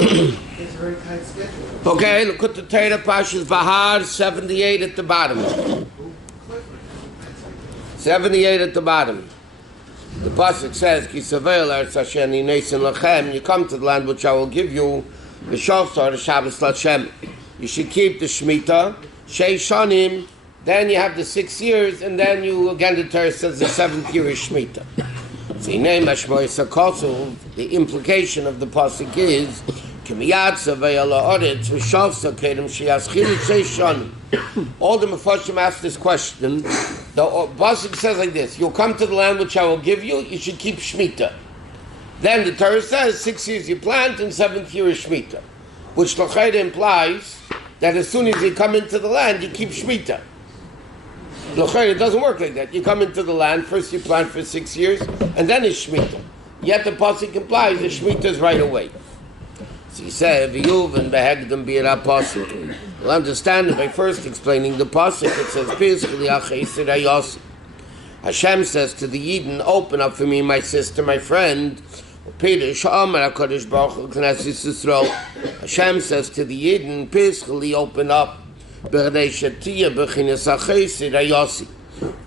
It's a very tight schedule. Okay, Likkutei Torah Parshat Behar, 78 at the bottom. 78 at the bottom. The Pasuk says, Ki Saveil Eretz Hashem Yinesin Lachem, you come to the land which I will give you, the Shofar, the Shabbos Lashem. You should keep the Shemitah, Shei Shanim, then you have the 6 years, and then you, again, the Torah says the 7th year is Shemitah. So you name Mashmoy Sakosu, the implication of the Pasuk is, all the Mefarshim ask this question. The Pasuk says like this: you'll come to the land which I will give you. You should keep Shemitah. Then the Torah says 6 years you plant and 7th year is Shemitah, which L'chayda implies that as soon as you come into the land you keep Shemitah. L'chayda, it doesn't work like that. You come into the land, first you plant for 6 years, and then it's Shemitah. Yet the Pasuk implies that Shemitah is right away. So he said, we'll understand it by first explaining the Pasuk. It says, Hashem says to the Yidden, open up for me, my sister, my friend. Hashem says to the Yidden, open up.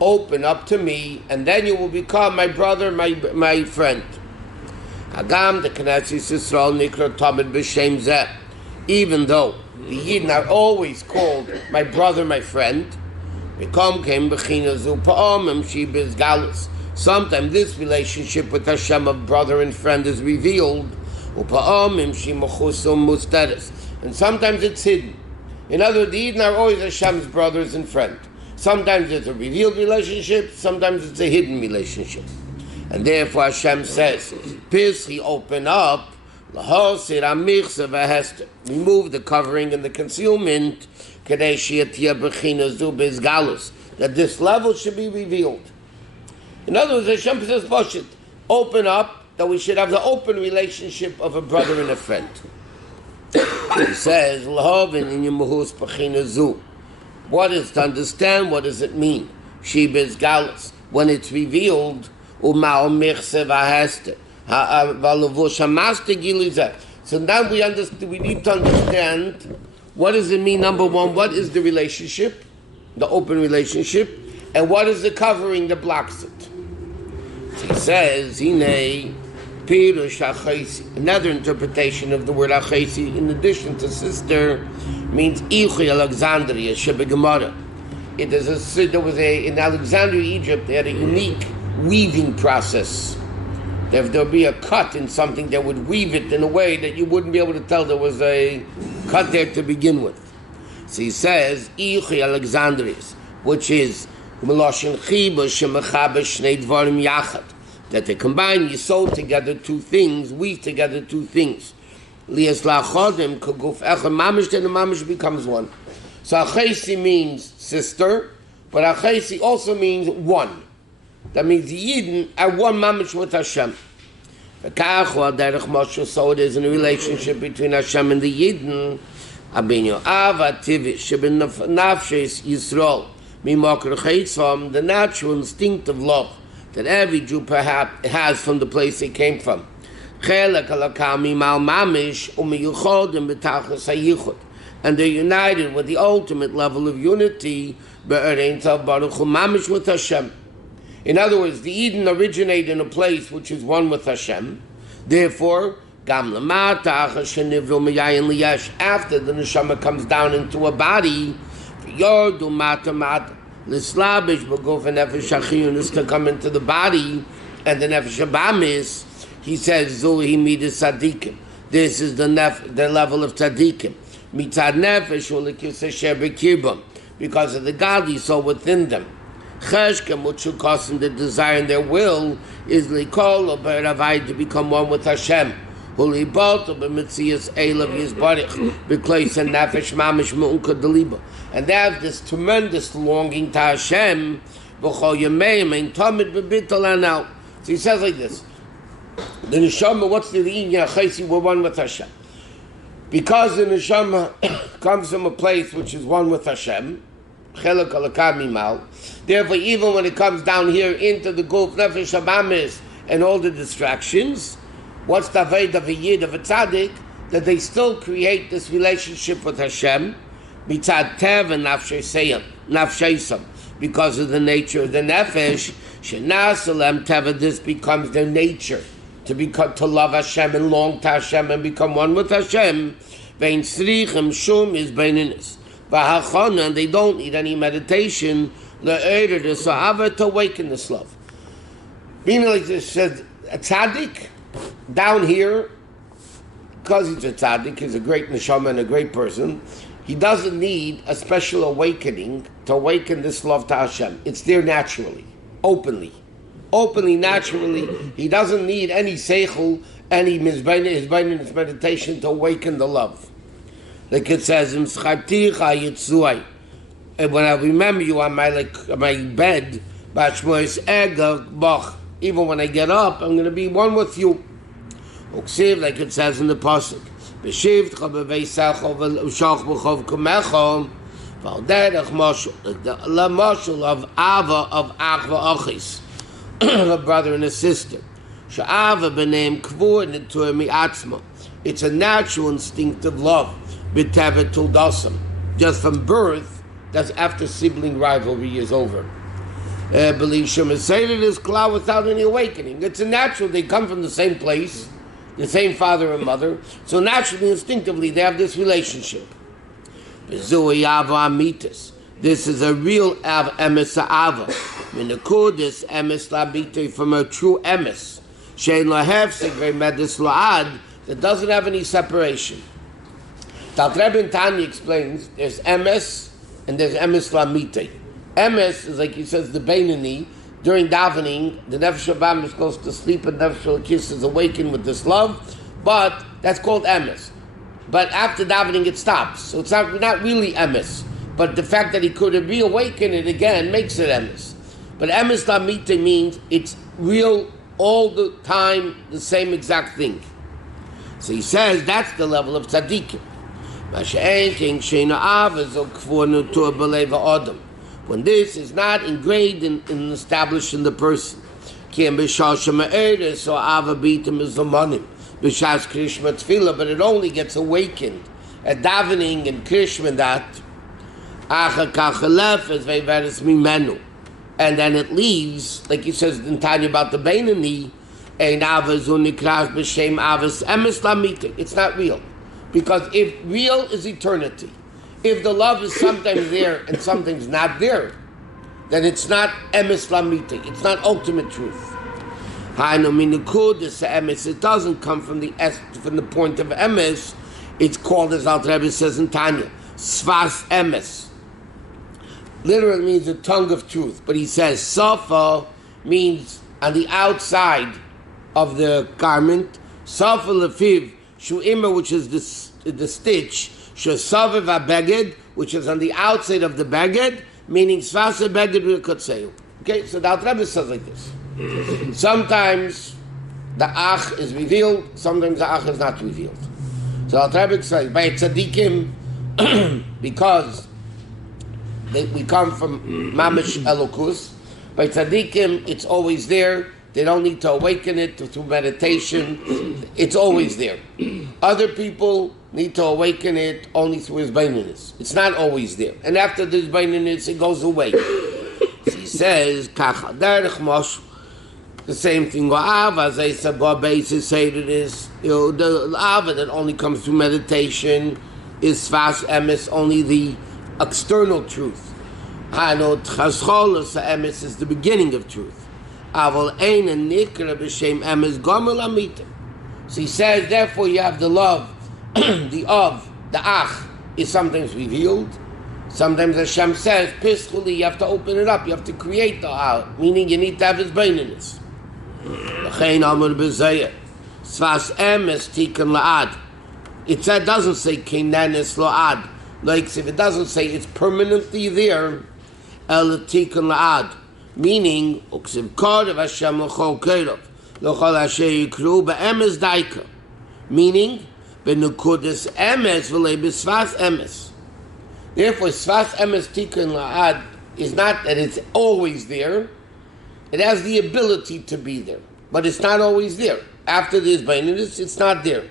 Open up to me, and then you will become my brother, my friend. Hagam the Knesset Yisrael Nikra Tamid B'Shem Zeh. Even though the Yidden are always called my brother, my friend, sometimes this relationship with Hashem of brother and friend is revealed, and sometimes it's hidden. In other words, the Yidden are always Hashem's brothers and friend. Sometimes it's a revealed relationship, sometimes it's a hidden relationship. And therefore Hashem says, Pischi, open up, remove the covering and the concealment, that this level should be revealed. In other words, Hashem says, Parshat, open up, that we should have the open relationship of a brother and a friend. He says, what is to understand? What does it mean? Shibis galus. When it's revealed, so now we need to understand what does it mean. Number one, what is the relationship, the open relationship, and what is the covering that blocks it? So he says, another interpretation of the word achesi, in addition to sister, means Alexandria, Shebegemara. There was in Alexandria, Egypt, they had a unique weaving process. There'll be a cut in something that would weave it in a way that you wouldn't be able to tell there was a cut there to begin with. So he says, Alexandrias, which is that they combine, you sew together two things, weave together two things. Mamish becomes one. So achesi means sister, but achesi also means one. That means the Yidden are one mamish with Hashem. So it is in a relationship between Hashem and the Yidden. The natural instinctive love that every Jew perhaps has from the place they came from. And they're united with the ultimate level of unity with Hashem. In other words, the Eden originated in a place which is one with Hashem. Therefore, after the neshama comes down into a body, to come into the body, and the nefesh abamis, he says, this is the level of tzaddikim. Because of the God he saw within them. The desire in their will is to become one with Hashem. And they have this tremendous longing to Hashem. So he says like this: the neshama, what's the inyan? We're one with Hashem. Because the neshama comes from a place which is one with Hashem. Therefore, even when it comes down here into the gulf nefesh abamis and all the distractions, what's the aved of a yid, of a tzaddik? that they still create this relationship with Hashem, mitzad tev and nafsheisam, because of the nature of the nefesh, shenasalem teva, this becomes their nature, to love Hashem and long to Hashem and become one with Hashem. Vein srichem shum is beininis. V'hachana, and they don't need any meditation, le'eder the sahava, to awaken this love. Meaning, like this said, a tzaddik, down here, because he's a tzaddik, he's a great neshama and a great person, he doesn't need a special awakening to awaken this love to Hashem. It's there naturally, openly, naturally. He doesn't need any seichel, any his meditation to awaken the love. Like it says, and when I remember you on my bed, even when I get up, I'm going to be one with you. Like it says in the Parshat, of Ava, of Achva Achis, a brother and a sister. It's a natural instinctive love. Just from birth, that's after sibling rivalry is over. Believe Shemasayid is klar without any awakening. It's a natural, they come from the same place, the same father and mother, so naturally, instinctively, they have this relationship. This is a real emes ha'ava. Minakudis emes labite, from a true emes. Shein lahefsek ve'medis la'ad, that doesn't have any separation. Rabbi Tanya explains, there's emes and there's emes lamite. Emes is, like he says, the Beinani. During davening, the Nefesh Abam goes to sleep and Nefesh Kiss is awakened with this love, but that's called emes. But after davening, it stops. So it's not really emes. But the fact that he could reawaken it again makes it emes. But emes lamite means it's real all the time, the same exact thing. So he says that's the level of tzaddikim. When this is not engraved and established in the person. But it only gets awakened at davening and krishma that. And then it leaves, like he says in Tanya about the Beinani, it's not real. Because if real is eternity, if the love is sometimes there and sometimes not there, then it's not emes lamite. It's not ultimate truth. It doesn't come from the point of emes. It's called, as Alter Rebbe says in Tanya, svas emes. Literally means the tongue of truth. But he says safa means on the outside of the garment. Safa lefiv shu'ima, which is the stitch. Shesaviv ha-beged, which is on the outside of the beged, meaning svasa beged v'kotzeyu. Okay, so the Alter Rebbe says like this. Sometimes the ach is revealed, sometimes the ach is not revealed. So the Alter Rebbe says, by tzaddikim, because we come from mamish elokus, by tzaddikim, it's always there. They don't need to awaken it through meditation. It's always there. Other people need to awaken it only through his beinunus. It's not always there. And after this beinunus, it goes away. So he says, Kacha derech moshu. The same thing. Say it is, the ava that only comes through meditation is svas emes, only the external truth. Emes is the beginning of truth. So he says, therefore you have the love, the ach is sometimes revealed. Sometimes Hashem says, peacefully, you have to open it up, you have to create the ach, meaning you need to have his beinunus. It doesn't say kenanis la'ad. Like if it doesn't say it's permanently there, el tikun la'ad. Meaning, uksiv kodev Hashem l'chol kedav, l'chol asher yikru be'emes daika. Meaning, be'nukudas emes v'lei b'svas emes. Therefore, svas emes tikun la'ad is not that it's always there. It has the ability to be there, but it's not always there. After this beinunus, it's not there.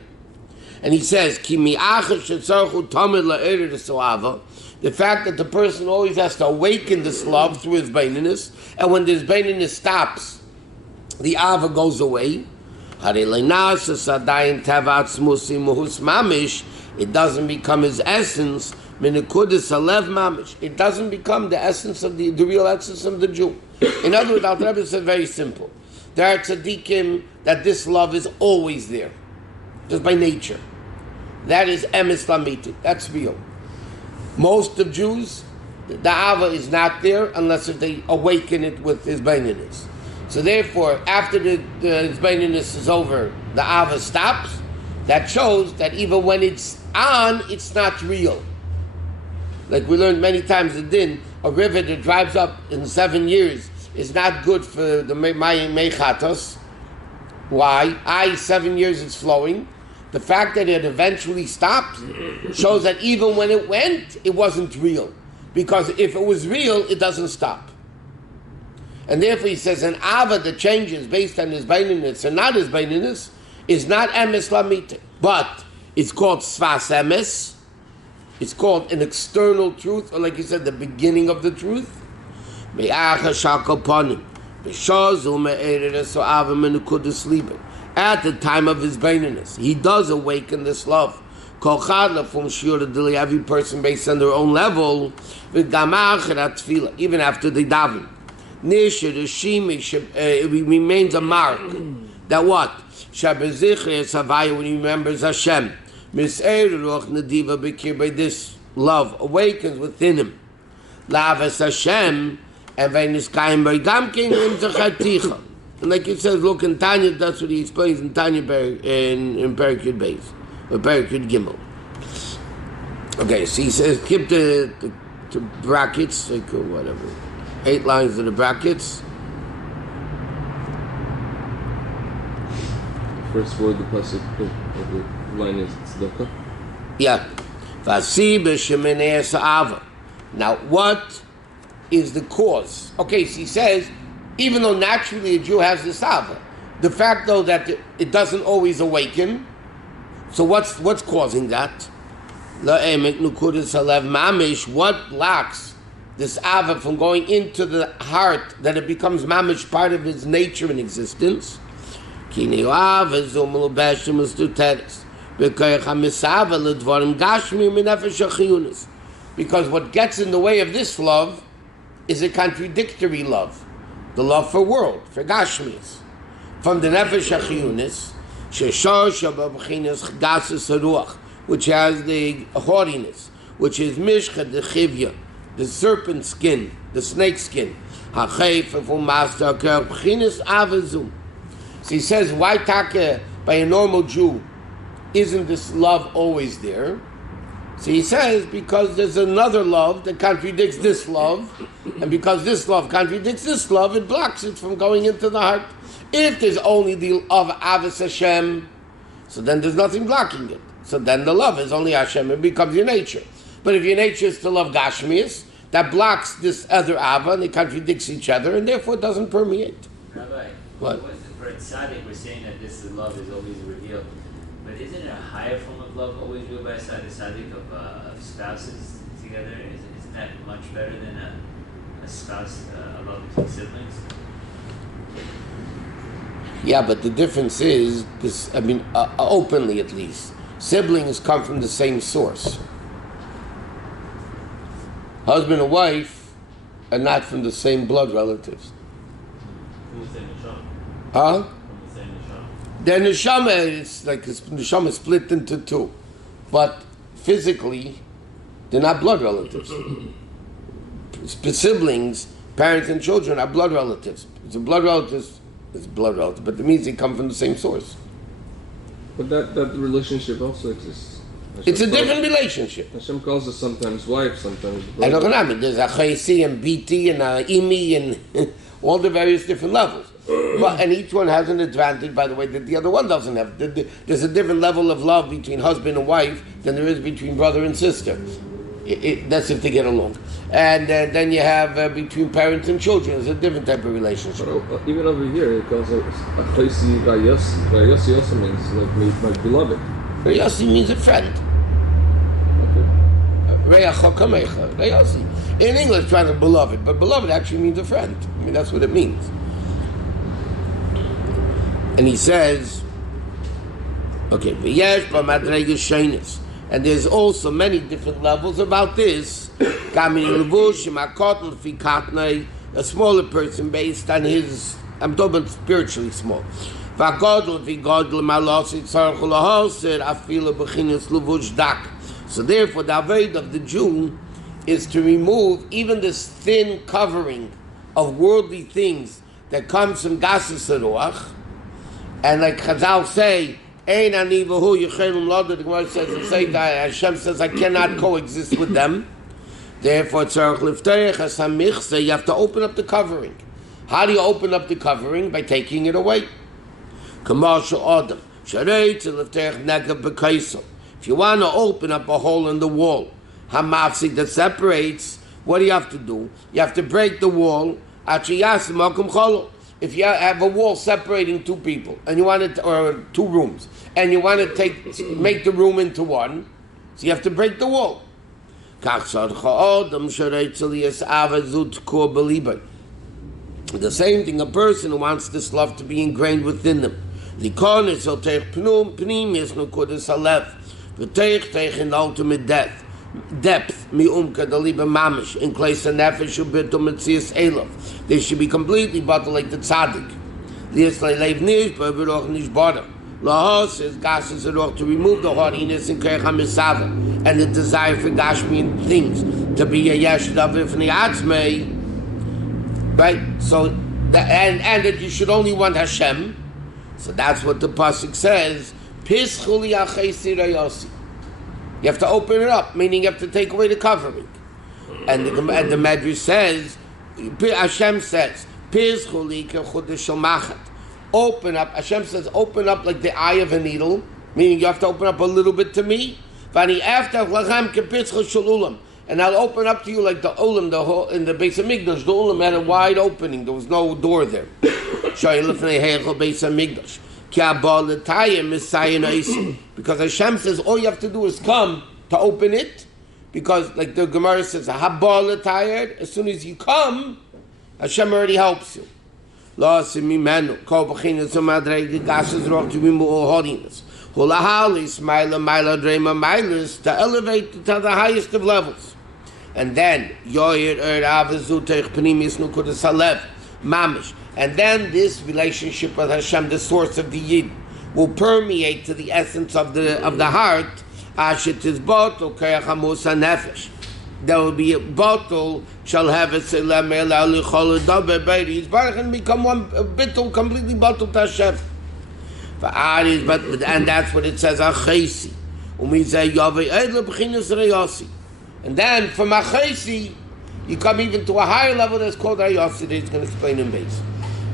And he says, Ki mi'achas shetzarchu tamid la'erer so'ava, the fact that the person always has to awaken this love through his baininess, and when this baininess stops, the ava goes away. It doesn't become his essence. It doesn't become the essence of the real essence of the Jew. In other words, Alter Rebbe said very simple. There are tzaddikim that this love is always there, just by nature. That is emes lamiti. That's real. Most of Jews, the ava is not there unless if they awaken it with his baininess. So therefore, after the his baininess is over, the ava stops. That shows that even when it's on, it's not real. Like we learned many times in Din, a river that drives up in 7 years is not good for the mechatos. Why? 7 years it's flowing. The fact that it eventually stopped shows that even when it went, it wasn't real. Because if it was real, it doesn't stop. And therefore he says an ava that changes based on his baininess and not his baininess is not emes lamite. But it's called svas emes. It's called an external truth, or like you said, the beginning of the truth. At the time of his baininess, he does awaken this love. Every person based on their own level, even after they daven. It remains a mark that what? When he remembers Hashem. By this love awakens within him. Lavas Hashem and like it says, look in Tanya, that's what he explains in Tanya in Parakut Beis or Parakut Gimel. Okay, so he says keep the brackets, like whatever, 8 lines of the brackets. First word, the pasuk of the line is tzedakah. Yeah. Now, what is the cause? Okay, so he says, even though naturally a Jew has this ava, the fact though that it doesn't always awaken, so what's causing that? What blocks this ava from going into the heart that it becomes mamish part of his nature and existence? Because what gets in the way of this love is a contradictory love. The love for world, for Gashmis. From the Nefesh HaChiyunis, which has the haughtiness, which is Mishcha, the Chivya, the serpent skin, the snake skin. So he says, why taka by a normal Jew isn't this love always there? So he says, because there's another love that contradicts this love, and because this love contradicts this love, it blocks it from going into the heart. If there's only the love of Avos Hashem, so then there's nothing blocking it. So then the love is only Hashem, it becomes your nature. But if your nature is to love Gashmias, that blocks this other Ava, and it contradicts each other, and therefore it doesn't permeate. Rabbi, what? For tzaddik, we're saying that this love is always revealed. But isn't it a higher form of love always revealed by a tzaddik of spouses together? Isn't that much better than a spouse, a love between siblings? Yeah, but the difference is, this. I mean, openly at least, siblings come from the same source. Husband and wife are not from the same blood relatives. From the same neshama. Huh? From the same neshama. Their neshama is like the neshama is split into two, but physically, they're not blood relatives. Siblings, parents and children are blood relatives. It's a blood relative, but it means they come from the same source. But that relationship also exists. It's a different relationship. Hashem calls us sometimes wife, sometimes I brother. don't know. There's a chaysi and biti and a imi and all the various different levels. And each one has an advantage, by the way, that the other one doesn't have. There's a different level of love between husband and wife than there is between brother and sister. That's if they get along. And then you have between parents and children. It's a different type of relationship. But even over here, it calls us a chaysi vayossi. Vayossi also means like my beloved. Reyasi means a friend. Reyasi. In English, trying to beloved, but beloved actually means a friend. I mean, that's what it means. And he says, okay, and there's also many different levels about this. A smaller person based on his, I'm talking about spiritually small. So therefore, the avoid of the Jew is to remove even this thin covering of worldly things that comes from Gasus Ruach. And like Chazal say, Ein ani v'hu yechelum lada, the Gemara says, Hashem says, I cannot coexist with them. Therefore, you have to open up the covering. How do you open up the covering? By taking it away. If you want to open up a hole in the wall, hamafsik that separates, what do you have to do? You have to break the wall. If you have a wall separating two people, and you want to, or two rooms, and you want to make the room into one, so you have to break the wall. The same thing, a person who wants this love to be ingrained within them. In ultimate depth, in place of nefesh, they should be completely bottled like the tzaddik. To remove the haughtiness and the desire for gashmian things, to be a yeshdav ifni, right? So, and that you should only want Hashem. So that's what the pasuk says. You have to open it up, meaning you have to take away the covering. And the Medrash says, Hashem says, open up. Hashem says, open up like the eye of a needle, meaning you have to open up a little bit to me. And I'll open up to you like the ulam, the whole, in the base of Migdash. The ulam had a wide opening. There was no door there. Because Hashem says all you have to do is come to open it. Because like the Gemara says, as soon as you come, Hashem already helps you. To elevate to the highest of levels. And then Mamish. And then this relationship with Hashem, the source of the Yid, will permeate to the essence of the heart. There will be a bottle shall have a and become one bittul, completely bottled to Hashem. And that's what it says. And then from Achesi, you come even to a higher level that's called Ayasi, that he's going to explain in base.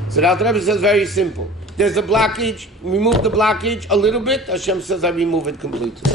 So the Rabbi says very simple. There's a blockage, remove the blockage a little bit, Hashem says I remove it completely.